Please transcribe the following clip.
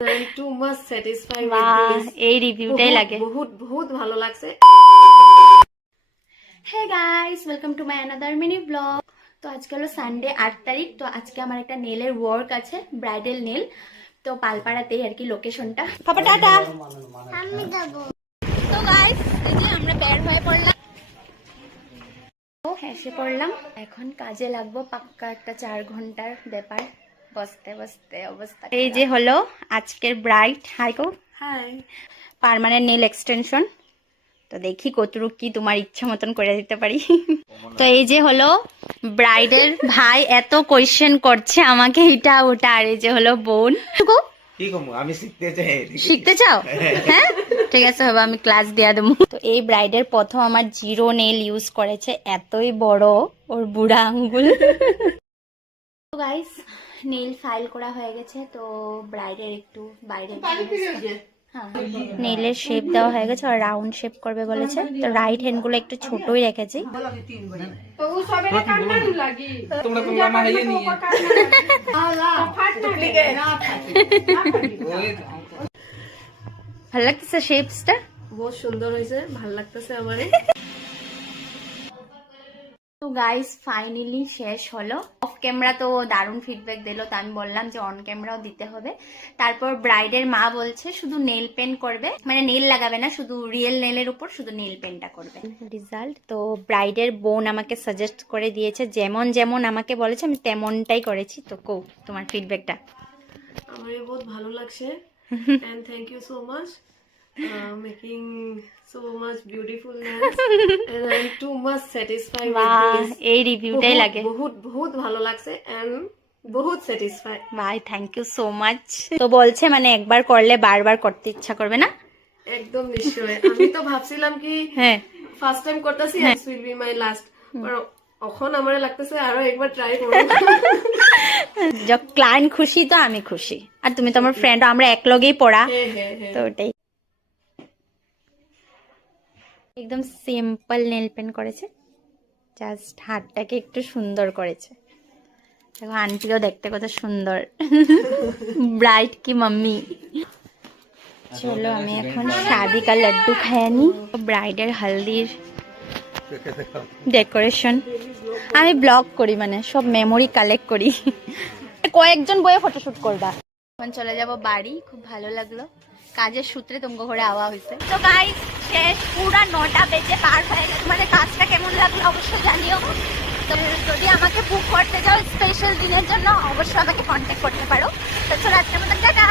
Too much satisfied বাহ, এই রিভিউটাই লাগে। বহুত বহুত ভালো লাগছে। Hey guys, welcome to my another mini blog. তো আজকে হলো সানডে 8 তারিখ। তো আজকে আমার একটা নেলের ওয়ার্ক আছে, ব্রাইডাল নেল। তো পালপাড়াতেই আর কি লোকেশনটা। পাপা টাটা। আমি যাব। তো গাইস, এই যে আমরা বের হয়ে পড়লাম। তো এসে পড়লাম, এখন কাজে লাগবো। পাক্কা একটা 4 ঘন্টার ব্যাপার, বসতে বসতে অবস্থা। এই যে হলো আজকের ব্রাইড। হাই গো। হাই। Permanent nail extension. তো দেখি কতটুকু কি তোমার ইচ্ছা মতন করে দিতে পারি। তো এই যে হলো ব্রাইডের ভাই, এত কোয়েশ্চেন করছে আমাকে এটা ওটা। আর এই যে হলো বোন। কি কম আমি শিখতে চাই। শিখতে চাও? হ্যাঁ ঠিক আছে, হবে, আমি ক্লাস দেয়া দেবো। তো এই ব্রাইডের প্রথম আমার জিরো নেল ইউজ করেছে, এতই বড় ওর বুড়া আঙ্গুল। তো গাইস, নেল ফাইল করা হয়ে গেছে। তো ব্রাইডের একটু বাইরে নেলের শেপ দেওয়া হয়ে গেছে, আর রাউন্ড শেপ করবে বলেছে। তো রাইট হ্যান্ড গুলো একটু ছোটই রেখেছি। ভালো লাগতেছে শেপসটা, বহুত সুন্দর হয়েছে, ভাল লাগতেছে আমারে। তো গাইস ফাইনালি শেষ হলো। অফ ক্যামেরা তো দারুণ ফিডব্যাক দিল, তো আমি বললাম যে অন ক্যামেরাও দিতে হবে। তারপর ব্রাইডের মা বলছে শুধু নেল পেন্ট করবে, মানে নেল লাগাবে না, শুধু রিয়েল নেলের উপর শুধু নেল পেন্টটা করবে। রেজাল্ট তো ব্রাইডের বোন আমাকে সাজেস্ট করে দিয়েছে, যেমন যেমন আমাকে বলেছে আমি তেমনটাই করেছি। তো কো তোমার ফিডব্যাকটা? আমারে বহুত ভালো লাগছে, and thank you so much making so much beautiful nails, and I'm too much satisfied with বাহ, this. এই রিভিউটাই লাগে। বহুত বহুত ভালো লাগছে and বহুত satisfied. ভাই থ্যাংক ইউ সো মাচ। তো বলছে মানে একবার করলে বারবার করতে ইচ্ছা করবে না? একদম নিশ্চয়। আমি তো ভাবছিলাম কি হ্যাঁ ফার্স্ট টাইম করতেছি, this will be my last, but এখন আমারে লাগতেছে আরো একবার ট্রাই করব। যে ক্লায়েন্ট খুশি তো আমি খুশি, আর তুমি তো আমার ফ্রেন্ড, আমরা এক লগেই পড়া। হ্যাঁ হ্যাঁ হ্যাঁ। তো ওটাই। একদম সিম্পল নেল পেন্ট করেছে, জাস্ট হাতটাকে একটু সুন্দর করেছে। দেখো আন্টিও দেখতে কত সুন্দর, ব্রাইট কি মাম্মি। চলো আমি এখন শাদি কা লাড্ডু খায় নি। ব্রাইডের হালদির ডেকোরেশন আমি ব্লগ করি, মানে সব মেমোরি কালেক্ট করি। কয়েকজন বয়ে ফটোশুট করবা। এখন চলে যাব বাড়ি। খুব ভালো লাগলো, কাজের সূত্রে তোমাকে ঘরে আওয়া হয়েছে। তো গাইস শেষ, পুরা 9টা বেজে পার হয়ে গেছে। তোমাদের কাজটা কেমন লাগলো অবশ্যই জানিও। তো যদি আমাকে বুক করতে যাও স্পেশাল দিনের জন্য, অবশ্যই আমাকে কন্ট্যাক্ট করতে পারো। তো চলো আজকের মতন টাটা।